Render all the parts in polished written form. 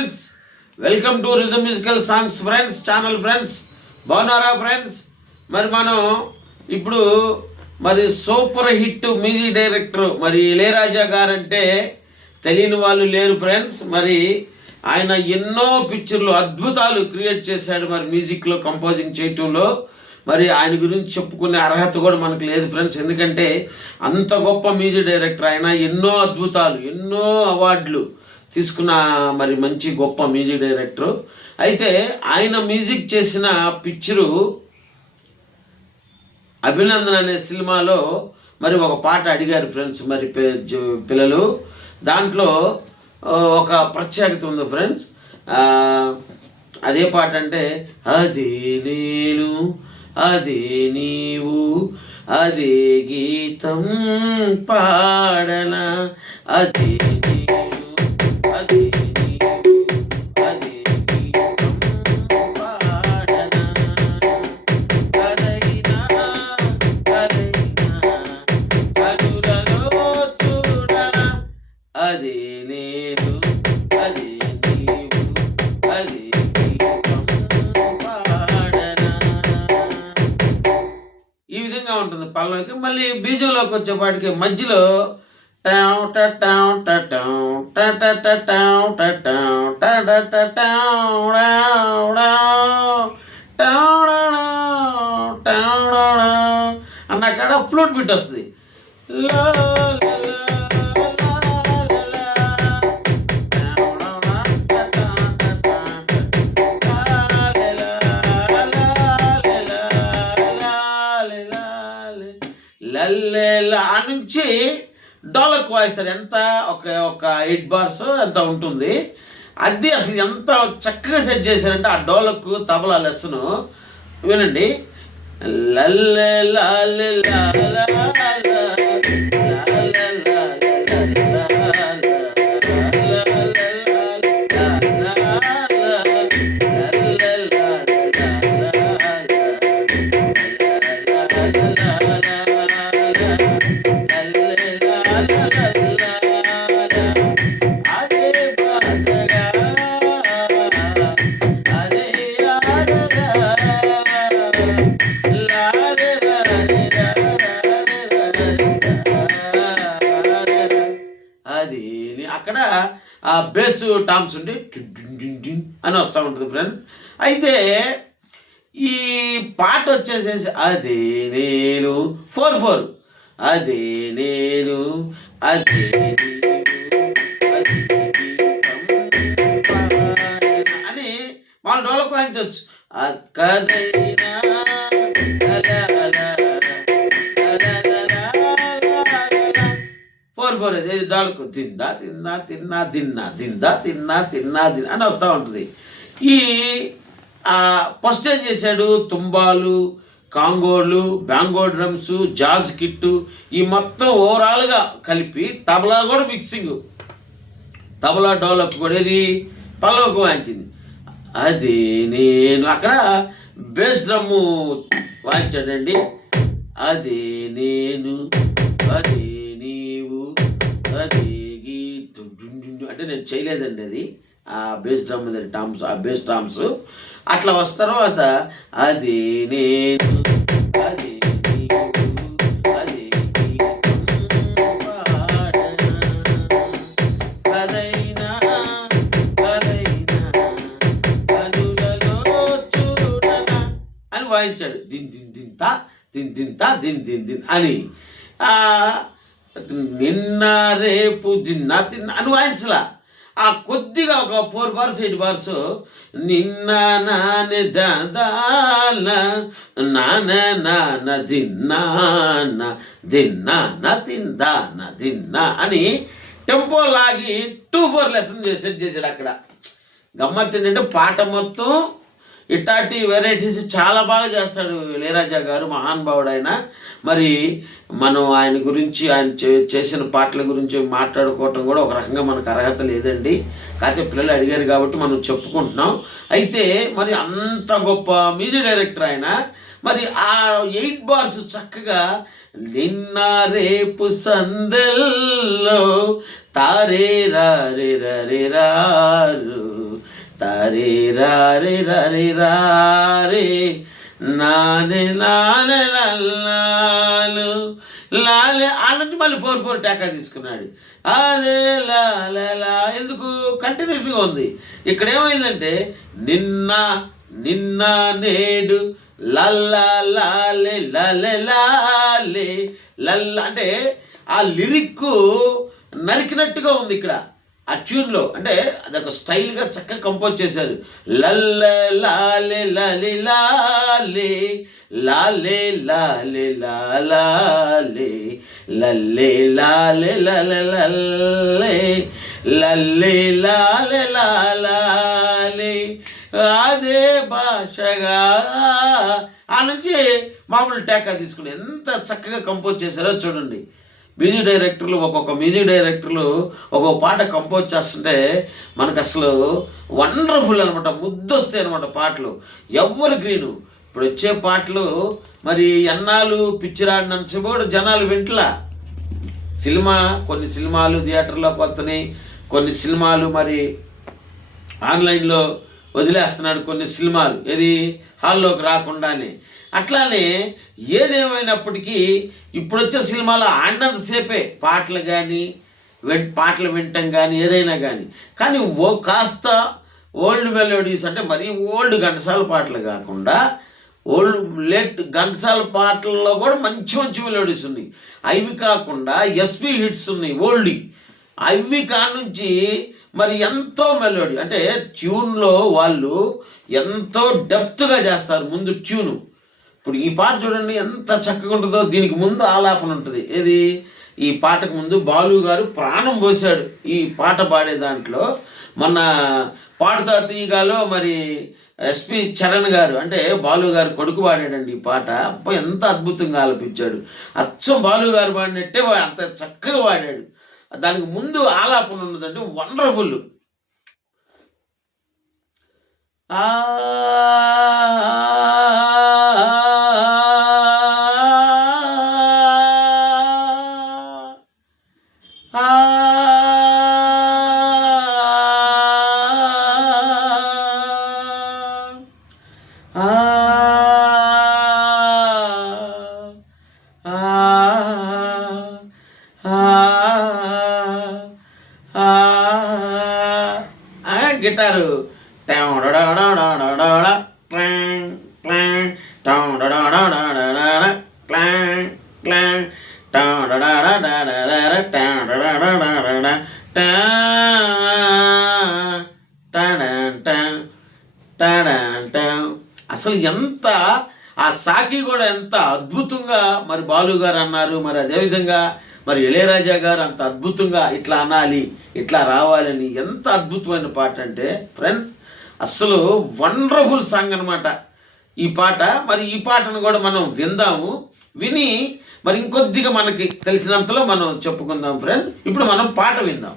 Friends, welcome to rhythm musical songs friends channel. Friends బాగున్నారా friends? మరి మనం ఇప్పుడు super hit music director Ilaiyaraaja guarantee తెలియని వాళ్ళు లేరు ఫ్రెండ్స్. ఆయన ఎన్నో పిక్చర్లు అద్భుతాలు క్రియేట్ చేశాడు మ్యూజిక్లో కంపోజింగ్ చేయటంలో. ఆయన గురించి చెప్పుకునే అర్హత కూడా మనకు లేదు ఫ్రెండ్స్, ఎందుకంటే అంత గొప్ప మ్యూజిక్ డైరెక్టర్ ఆయన. ఎన్నో అద్భుతాలు, ఎన్నో అవార్డులు తీసుకున్న మంచి గొప్ప మ్యూజిక్ డైరెక్టరు. అయితే ఆయన మ్యూజిక్ చేసిన పిక్చరు అభినందన్ అనే సినిమాలో ఒక పాట అడిగారు ఫ్రెండ్స్ పిల్లలు. దాంట్లో ఒక ప్రత్యేకత ఉంది ఫ్రెండ్స్. అదే పాట అంటే అదే నేను అదే నీవు అదే గీతం పాడన అదే అదే నేను అదే నీవు అదే పాడనా. ఈ విధంగా ఉంటుంది పల్లవికి. మళ్ళీ బీజంలోకి వచ్చేపాటికి మధ్యలో అన్న అక్కడ ఫ్లూట్ బిట్ వస్తుంది. లల్లెలా నుంచి డోలక్ వాయిస్తాడు. ఎంత ఒక 8 bars ఎంత ఉంటుంది. అది అసలు ఎంత చక్కగా సెట్ చేశారంటే ఆ డోలక్ తబలా లెస్సను వినండి. లల్లెలా అది అక్కడ ఆ బేస్ టామ్స్ ఉండి అని వస్తూ ఉంటుంది ఫ్రెండ్స్. అయితే ఈ పాట వచ్చేసేసి అదే నేను 4/4 అదే నేను అదే అని వాళ్ళు డోలకు వాయించవచ్చు. కదైనా ఇది డాలకు తిందా తిన్నా తిన్నా తిన్నా తిందా తిన్నా తిన్నా తిన్నా అని వస్తూ ఉంటుంది. ఈ ఫస్ట్ ఏం చేశాడు, తుంబాలు, కాంగోలు, బ్యాంగో డ్రమ్స్, జాజ్ కిట్టు ఈ మొత్తం ఓవరాల్గా కలిపి తబలా కూడా మిక్సింగ్, తబలా డోలక్ కూడా ఇది పల్లవికి వాయించింది. అది నేను అక్కడ బేస్ డ్రమ్ము వాయించాడండి. అది నేను అదే నీవు అదే గీతం అంటే నేను చేయలేదండి అది. ఆ బేస్ డ్రమ్ టామ్స్, ఆ బేస్ టామ్స్ అట్లా వస్తున్న తర్వాత అది నేను అదే నీవు అదే కదైనా కదైనా కనులలో చూడనా అని వాయించాడు. దిన్ దిన్ దింతా దిన్ దింతా దిన్ దిన్ దిన్ అని. నిన్న రేపు దిన్నా తిన్నా అని వాయించలా. ఆ కొద్దిగా ఒక 4 bars 8 bars నిన్న నానే దాన నాన్న నాన్న దిన్నాన దిన్నాన తిందాన దిన్నా అని టెంపో లాగి 2/4 లెసన్ సెట్ చేశాడు. అక్కడ గమ్మత్తు ఏంటంటే పాట మొత్తం ఇట్లాంటి వెరైటీస్ చాలా బాగా చేస్తాడు ఇళయరాజా గారు, మహానుభావుడు ఆయన. మనం ఆయన గురించి, ఆయన చేసిన పాటల గురించి మాట్లాడుకోవటం కూడా ఒక రకంగా మనకు అర్హత లేదండి. కాకపోతే పిల్లలు అడిగారు కాబట్టి మనం చెప్పుకుంటున్నాం. అయితే అంత గొప్ప మ్యూజిక్ డైరెక్టర్ ఆయన. ఆ 8 bars చక్కగా నిన్న రేపు సందెల్లో తారే రారే రారే రారు తరే రారే రరే రారే నానే నానే లల్లాలు లాలే ఆ నుంచి మళ్ళీ 4/4 టాకా తీసుకున్నాడు. అదే లా ఎందుకు కంటిన్యూస్గా ఉంది. ఇక్కడ ఏమైందంటే నిన్న నిన్న నేడు లల్లా లాలే లలే లాలే లల్ల అంటే ఆ లిరిక్ నరికినట్టుగా ఉంది ఇక్కడ ఆ ట్యూన్లో. అంటే అదొక స్టైల్గా చక్కగా కంపోజ్ చేశారు. లల్ల లాలే లలి లాలే లాలే లాలే లాలే లల్లే లాలే లలే లల్లే లల్లే లాలే లాలే అదే భాషగా ఆ నుంచి మామూలు టేకా తీసుకుని ఎంత చక్కగా కంపోజ్ చేశారో చూడండి. మ్యూజిక్ డైరెక్టర్లు ఒక్కొక్క మ్యూజిక్ డైరెక్టర్లు ఒక్కొక్క పాట కంపోజ్ చేస్తుంటే మనకు అసలు వండర్ఫుల్ అనమాట. ముద్దొస్తాయి అనమాట పాటలు. ఎవరు గ్రీను ఇప్పుడు వచ్చే పాటలు మరి ఎన్నాళ్ళు పిచ్చిరాడినంత కూడా జనాలు వింటలా. కొన్ని సినిమాలు థియేటర్లోకి వస్తున్నాయి, కొన్ని సినిమాలు మరి ఆన్లైన్లో వదిలేస్తున్నాడు, కొన్ని సినిమాలు ఏది హాల్లోకి రాకుండానే. అట్లానే ఏదేమైనప్పటికీ ఇప్పుడు వచ్చే సినిమాలో ఆడినంతసేపే పాటలు కానీ పాటలు వినటం కానీ ఏదైనా కానీ కాస్త ఓల్డ్ మెలోడీస్ అంటే మరీ ఓల్డ్ ఘంటసాల పాటలు కాకుండా లేట్ ఘంటసాల పాటల్లో కూడా మంచి మంచి మెలోడీస్ ఉన్నాయి. అవి కాకుండా ఎస్పీ హిట్స్ ఉన్నాయి ఓల్డ్. అవి కానుంచి మరి ఎంతో మెలోడీ అంటే ట్యూన్లో వాళ్ళు ఎంతో డెప్త్గా చేస్తారు. ముందు ట్యూను ఇప్పుడు ఈ పాట చూడండి ఎంత చక్కగా ఉంటుందో. దీనికి ముందు ఆలాపన ఉంటుంది. ఏది ఈ పాటకు ముందు బాలు గారు ప్రాణం పోశాడు ఈ పాట పాడే దాంట్లో. మొన్న పాడుతా తీయగాలో మరి ఎస్పి చరణ్ గారు అంటే బాలు గారు కొడుకు పాడాడండి ఈ పాట. అప్పుడు ఎంత అద్భుతంగా ఆలపించాడు. అచ్చం బాలు గారు పాడినట్టే అంత చక్కగా పాడాడు. దానికి ముందు ఆలాపన ఉన్నదంటే వండర్ఫుల్. గిటారు అసలు ఎంత ఆ సాకి కూడా ఎంత అద్భుతంగా మరి బాలు గారు అన్నారు. మరి అదేవిధంగా మరి ఇళయరాజా గారు అంత అద్భుతంగా ఇట్లా అనాలి ఇట్లా రావాలని ఎంత అద్భుతమైన పాట అంటే ఫ్రెండ్స్ అసలు వండర్ఫుల్ సాంగ్ అనమాట ఈ పాట. మరి ఈ పాటను కూడా మనం విందాము. విని మరి ఇంకొద్దిగా మనకి తెలిసినంతలో మనం చెప్పుకుందాం ఫ్రెండ్స్. ఇప్పుడు మనం పాట విందాం.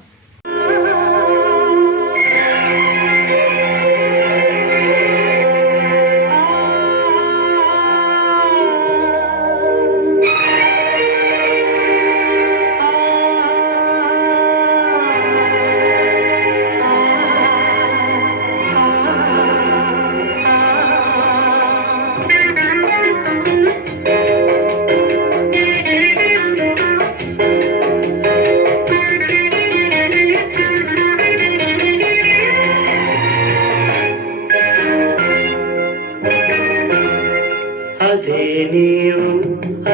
అదే నీవు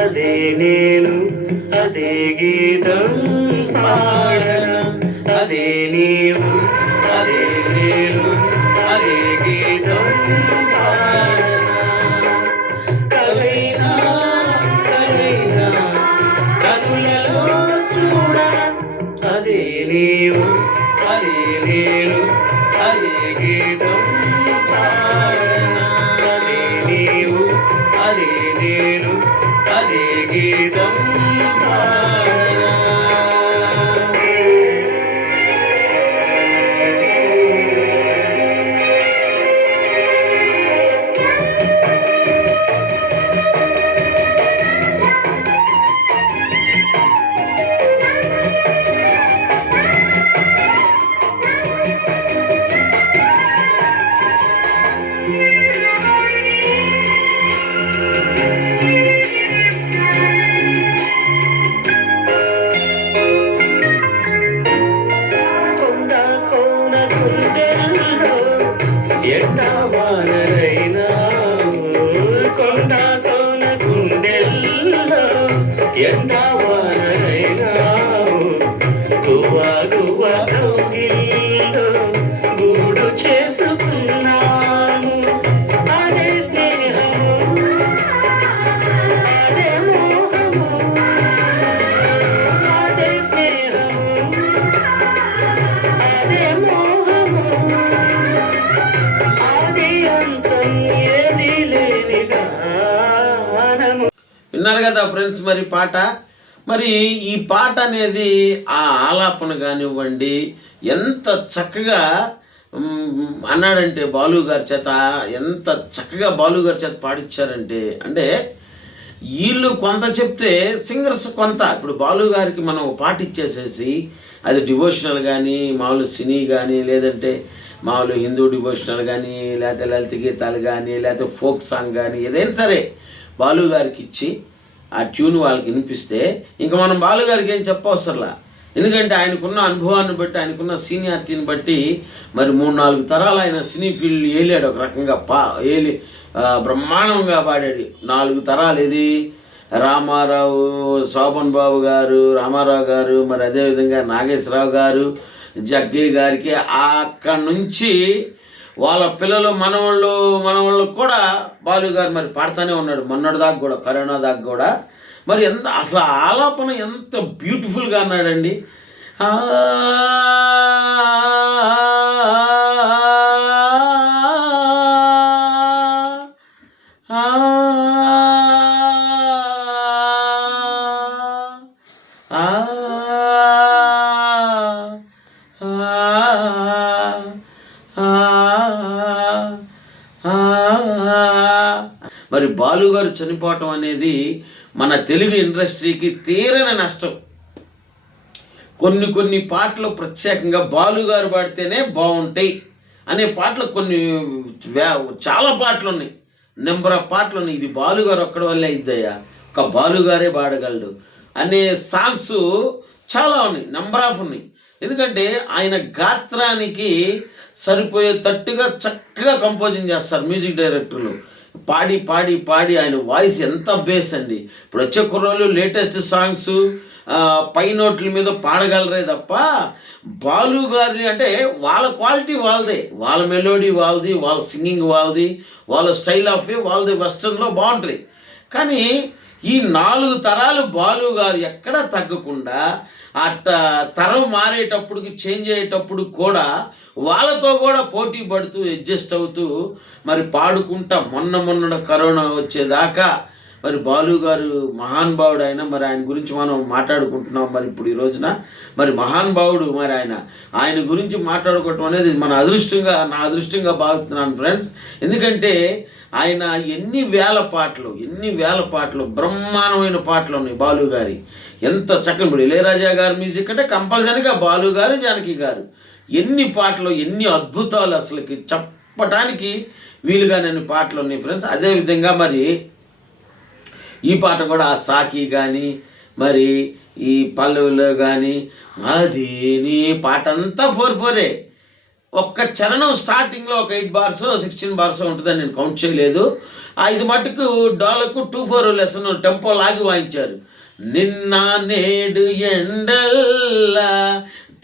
అదే నేను అదే గీతం పాడన. అదే నీవు అదే నేను అదే గీతం పాడన. కలైనా కలైనా కనులలో చూడన. అదే నీవు అదే నేను అదే గీతం పాడన. అదే నీవు అదే నేను అదే గీతం పాడనా. ఎండవానైనావు గువ్వ కౌగిలిలో గూడు చేసుకున్నాము. అదే స్నేహము అదే మోహము అదే స్నేహము అదే మోహము ఆది అంతం ఏది లేని గానము. విన్నారు కదా ఫ్రెండ్స్ మరి పాట. మరి ఈ పాట అనేది ఆ ఆలాపన కానివ్వండి ఎంత చక్కగా అన్నాడంటే బాలు గారి చేత, ఎంత చక్కగా బాలు గారి చేత పాడిచ్చారంటే, అంటే వీళ్ళు కొంత చెప్తే సింగర్స్ కొంత. ఇప్పుడు బాలు గారికి మనం పాట ఇచ్చేసేసి అది డివోషనల్ కానీ మామూలు సినీ కానీ లేదంటే మామూలు హిందూ డివోషనల్ కానీ లేకపోతే లలిత గీతాలు కానీ లేకపోతే ఫోక్ సాంగ్ కానీ ఏదైనా సరే బాలు గారికి ఇచ్చి ఆ ట్యూన్ వాళ్ళకి వినిపిస్తే ఇంకా మనం బాలు గారికి ఏం చెప్పవసరంలా. ఎందుకంటే ఆయనకున్న అనుభవాన్ని బట్టి ఆయనకున్న సీనియారిటీని బట్టి మరి 3-4 తరాలు ఆయన సినీ ఫీల్డ్ ఏలాడు ఒక రకంగా బ్రహ్మాండంగా పాడాడు. 4 తరాలు ఇది రామారావు, శోభన్ బాబు గారు, రామారావు గారు, మరి అదేవిధంగా నాగేశ్వరరావు గారు, జగ్గయ్య గారికి అక్కడి నుంచి వాళ్ళ పిల్లలు మనవాళ్ళు కూడా బాలు గారు మరి పాడుతూనే ఉన్నాడు. మొన్నటి దాకా కూడా, కరోనా దాకా కూడా. మరి ఎంత అసలు ఆలాపన ఎంత బ్యూటిఫుల్గా అన్నాడండి. మరి బాలు గారు చనిపోవటం అనేది మన తెలుగు ఇండస్ట్రీకి తీరని నష్టం. కొన్ని పాటలు ప్రత్యేకంగా బాలు గారు పాడితేనే బాగుంటాయి అనే పాటలు చాలా పాటలు ఉన్నాయి, నెంబర్ ఆఫ్ పాటలు ఉన్నాయి. ఇది బాలు గారు ఒక్కడి వల్లే ఇద్దయ్యా, ఒక బాలు గారే పాడగలడు అనే సాంగ్స్ చాలా ఉన్నాయి, నెంబర్ ఆఫ్ ఉన్నాయి. ఎందుకంటే ఆయన గాత్రానికి సరిపోయేటట్టుగా చక్కగా కంపోజింగ్ చేస్తారు మ్యూజిక్ డైరెక్టర్లు. పాడి పాడి పాడి ఆయన వాయిస్ ఎంత బేస్ అండి. ఇప్పుడు వచ్చే కుర్రోళ్ళు లేటెస్ట్ సాంగ్స్ పై నోట్ల మీద పాడగలరే తప్ప బాలు గారిని అంటే వాళ్ళ క్వాలిటీ వాళ్ళదే, వాళ్ళ మెలోడీ వాళ్ళది, వాళ్ళ సింగింగ్ వాళ్ళది, వాళ్ళ స్టైల్ ఆఫ్ వాళ్ళది వెస్టర్న్లో బాగుంటుంది. కానీ ఈ 4 తరాలు బాలు గారు ఎక్కడా తగ్గకుండా తరం మారేటప్పటికి చేంజ్ అయ్యేటప్పుడు కూడా వాళ్ళతో కూడా పోటీ పడుతూ అడ్జస్ట్ అవుతూ మరి పాడుకుంటా మొన్న కరోనా వచ్చేదాకా మరి బాలు గారు మహానుభావుడు. ఆయన మరి ఆయన గురించి మనం మాట్లాడుకుంటున్నాం. మరి ఇప్పుడు ఈ రోజున మరి మహానుభావుడు. మరి ఆయన గురించి మాట్లాడుకోవటం అనేది మన నా అదృష్టంగా భావిస్తున్నాను ఫ్రెండ్స్. ఎందుకంటే ఆయన ఎన్ని వేల పాటలు బ్రహ్మాండమైన పాటలు ఉన్నాయి బాలు గారి. ఎంత చక్కని ఇప్పుడు ఇళయరాజా గారి మ్యూజిక్ అంటే కంపల్సరీగా బాలు గారు, జానకి గారు. ఎన్ని పాటలు, ఎన్ని అద్భుతాలు అసలుకి చెప్పడానికి వీలుగా నేను పాటలు ఉన్నాయి ఫ్రెండ్స్. అదేవిధంగా మరి ఈ పాట కూడా ఆ సాకి కానీ మరి ఈ పల్లవిలో కానీ అది నీ పాట అంతా 4/4. ఒక్క చరణం స్టార్టింగ్లో ఒక 8 bars 16 bars ఉంటుందని నేను కౌంట్ చేయలేదు. ఇది మటుకు డోలకు 2/4 లెసన్ టెంపో లాగి వాయించారు. నిన్న నేడు ఎండల్లా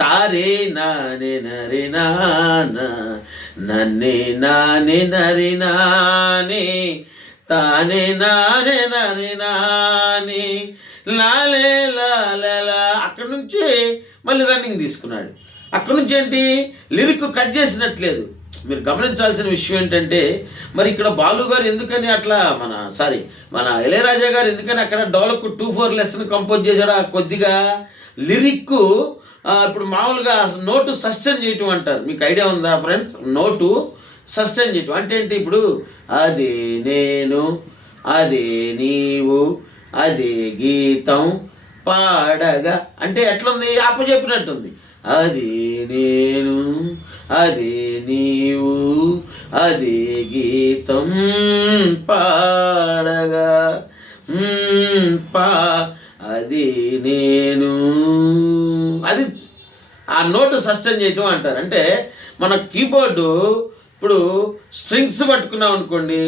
తారే నానే నరి నన్నే నానే నరి నానే తానే నానే నరి నానే లాలే లాలా. అక్కడి నుంచి మళ్ళీ రన్నింగ్ తీసుకున్నాడు. అక్కడి నుంచి ఏంటి లిరిక్ కట్ చేసినట్లేదు. మీరు గమనించాల్సిన విషయం ఏంటంటే మరి ఇక్కడ బాలు గారు ఎందుకని అట్లా మన ఇళయరాజా గారు ఎందుకని అక్కడ డోలకు 2/4 లెసన్ కంపోజ్ చేశాడు. కొద్దిగా లిరిక్ ఇప్పుడు మామూలుగా నోటు సస్టైన్ చేయటం అంటారు. మీకు ఐడియా ఉందా ఫ్రెండ్స్? నోటు సస్టైన్ చేయటం అంటే ఏంటి? ఇప్పుడు అదే నేను, అదే నీవు, అదే గీతం పాడగా అంటే ఎట్లుంది? అప్పు చెప్పినట్టుంది. అది నేను, అదే నీవు, అదే గీతం పాడగా అది నేను. అది ఆ నోటు సస్టైన్ చేయటం అంటారు. అంటే మన కీబోర్డు ఇప్పుడు స్ట్రింగ్స్ పట్టుకున్నాం అనుకోండి,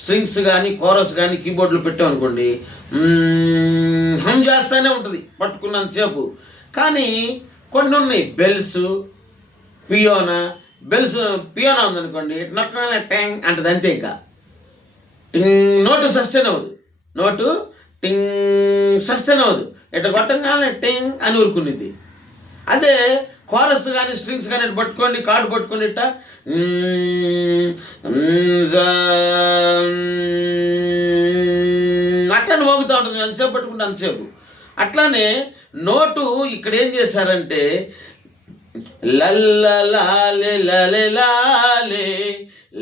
స్ట్రింగ్స్ కానీ కోరస్ కానీ కీబోర్డ్లో పెట్టామనుకోండి, హమ్ చేస్తూనే ఉంటుంది పట్టుకున్నంతసేపు. కానీ కొన్ని ఉన్నాయి బెల్స్, పియోనా ఉందనుకోండి, ఇటు నొక్కగానే ట్యాంగ్ అంటది, అంతే. ఇంకా టింగ్ నోటు సస్టైన్ అవ్వదు, నోటు టింగ్ సస్టైన్ అవ్వదు, ఇట్లా కొట్టంగానే టింగ్ అని ఊరుకునేది. అదే కోరస్ కానీ స్ట్రింగ్స్ కానీ ఇటు పట్టుకోండి, కార్డు పట్టుకొని ఇట్ట అట్టని మోగుతూ ఉంటుంది, అంతసేపు పట్టుకుంటే అంతసేపు. అట్లానే నోటు ఇక్కడ ఏం చేశారంటే లల్లలాలే లాలే లాలే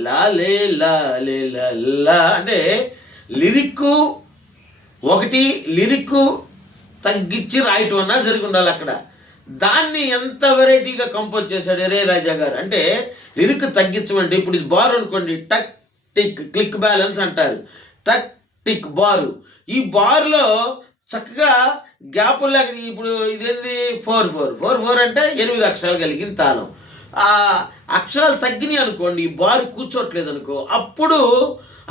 లాలే లాలే లల్లా అంటే లిరిక్ తగ్గించి రాయటం అన్నా జరిగి ఉండాలి అక్కడ. దాన్ని ఎంత వెరైటీగా కంపోజ్ చేశాడు ఇళయరాజా గారు అంటే, లిరిక్ తగ్గించమంటే ఇప్పుడు ఇది బారు అనుకోండి, టక్ టిక్ క్లిక్ బ్యాలెన్స్ అంటారు, టక్ టిక్ బారు. ఈ బార్లో చక్కగా గ్యాపులు లేక, ఇప్పుడు ఇదేంది 4/4 అంటే 8 అక్షరాలు కలిగిన తాళం. ఆ అక్షరాలు తగ్గినాయి అనుకోండి, బారు కూర్చోట్లేదు అనుకో, అప్పుడు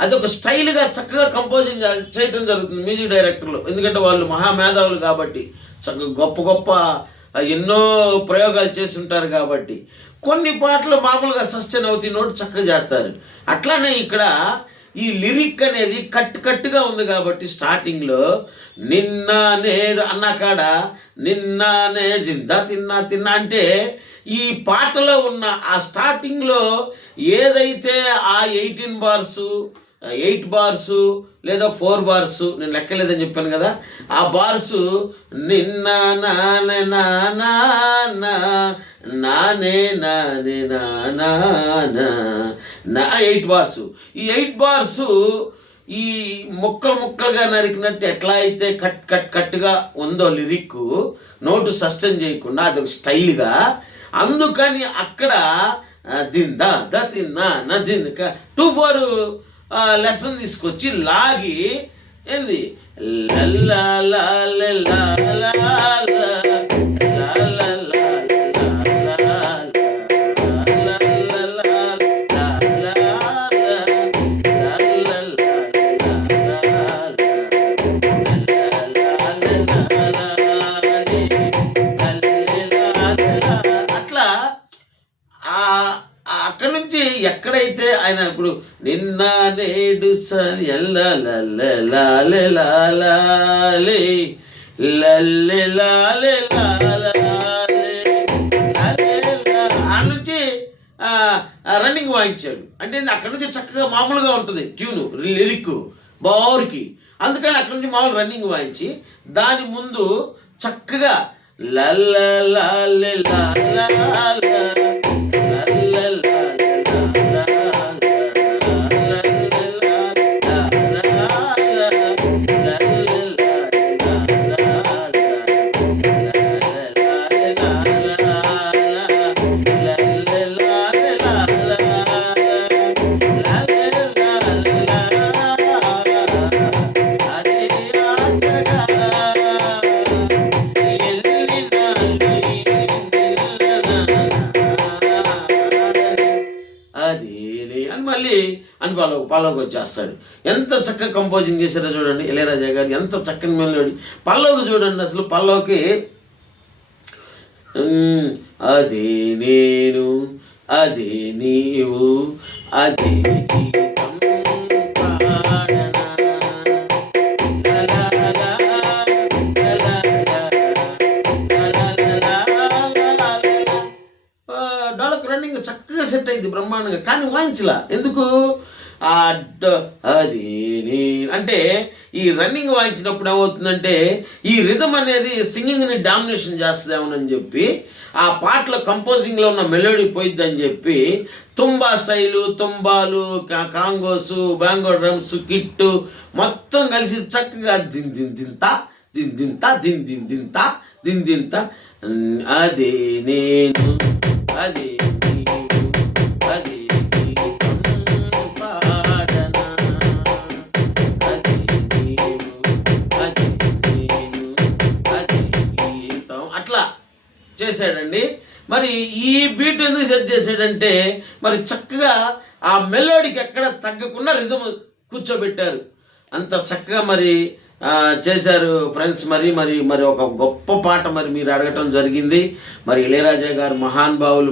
అదొక స్టైల్గా చక్కగా కంపోజింగ్ చేయటం జరుగుతుంది మ్యూజిక్ డైరెక్టర్లు. ఎందుకంటే వాళ్ళు మహామేధావులు కాబట్టి, చక్కగా గొప్ప ఎన్నో ప్రయోగాలు చేసి ఉంటారు కాబట్టి. కొన్ని పాటలు మామూలుగా సస్టైన్ అవుతాయి, నోటు చక్కగా చేస్తారు. అట్లానే ఇక్కడ ఈ లిరిక్ అనేది కట్టుగా ఉంది కాబట్టి స్టార్టింగ్లో నిన్న నేడు అన్నకాడ నిన్న నేడు తిన్నా అంటే ఈ పాటలో ఉన్న ఆ స్టార్టింగ్లో ఏదైతే ఆ 18 బార్సు 8 బార్సు లేదా 4 బార్సు, నేను లెక్కలేదని చెప్పాను కదా, ఆ బార్సు నిన్న నానే నానే నానే నా 8 బార్సు. ఈ 8 బార్సు ఈ ముక్కలుగా నరికినట్టు ఎట్లా అయితే కట్టుగా ఉందో లిరిక్, నోటు సస్టైన్ చేయకుండా అదొక స్టైల్గా, అందుకని అక్కడ దిందా తిన్నా నా దింద 2/4 లెసన్ తీసుకొచ్చి లాగి ఏంది అట్లా అక్కడి నుంచి ఎక్కడైతే ఆయన ఇప్పుడు నిన్న నేడు ఆ నుంచి రన్నింగ్ వాయించాడు అంటే అక్కడ నుంచి చక్కగా మామూలుగా ఉంటుంది ట్యూను, లిరిక్ బారుకి. అందుకని అక్కడ నుంచి మామూలు రన్నింగ్ వాయించి దాని ముందు చక్కగా అని పల్లవికి వచ్చేస్తాడు. ఎంత చక్కగా కంపోజింగ్ చేశారో చూడండి ఇళయరాజా గారు, ఎంత చక్కని మెలోడీ. పల్లవికి చూడండి, అసలు పల్లవికి అదే నేను అదే నీవు అదే డోలక్ రన్నింగ్ చక్కగా సెట్ అయింది బ్రహ్మాండంగా. కానీ వాయించలా ఎందుకు, అది అంటే ఈ రన్నింగ్ వాయించినప్పుడు ఏమవుతుందంటే ఈ రిథమ్ అనేది సింగింగ్ని డామినేషన్ చేస్తుందేమోనని చెప్పి, ఆ పాటల కంపోజింగ్లో ఉన్న మెలోడీ పోయిద్దని చెప్పి తుంబా స్టైలు, తుంబాలు, కాంగోసు, బ్యాంగో డ్రమ్స్, కిట్టు మొత్తం కలిసి చక్కగా దింత అదే నేను అదే అదే అట్లా చేశాడండి. మరి ఈ బీట్ ఎందుకు సెట్ చేశాడంటే మరి చక్కగా ఆ మెలోడీకి ఎక్కడ తగ్గకుండా రిథమ్ కూర్చోబెట్టారు. అంత చక్కగా మరి చేశారు ఫ్రెండ్స్. మరి ఒక గొప్ప పాట మరి మీరు అడగటం జరిగింది. మరి ఇళయరాజా గారు మహానుభావులు.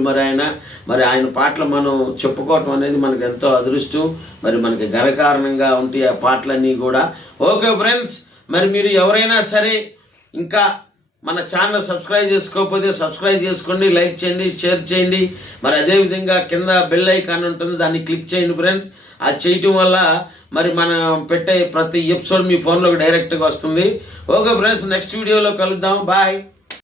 మరి ఆయన పాటలు మనం చెప్పుకోవటం అనేది మనకు ఎంతో అదృష్టం. మరి మనకి గర్వకారణంగా ఉంటాయి ఆ పాటలన్నీ కూడా. ఓకే ఫ్రెండ్స్, మరి మీరు ఎవరైనా సరే ఇంకా మన ఛానల్ సబ్స్క్రైబ్ చేసుకోకపోతే సబ్స్క్రైబ్ చేసుకోండి, లైక్ చేయండి, షేర్ చేయండి. మరి అదేవిధంగా కింద బెల్ ఐకాన్ ఉంటుంది, దాన్ని క్లిక్ చేయండి ఫ్రెండ్స్. అది చేయటం వల్ల మరి మనం పెట్టే ప్రతి ఎపిసోడ్ మీ ఫోన్లోకి డైరెక్ట్గా వస్తుంది. ఓకే ఫ్రెండ్స్, నెక్స్ట్ వీడియోలో కలుద్దాం. బాయ్.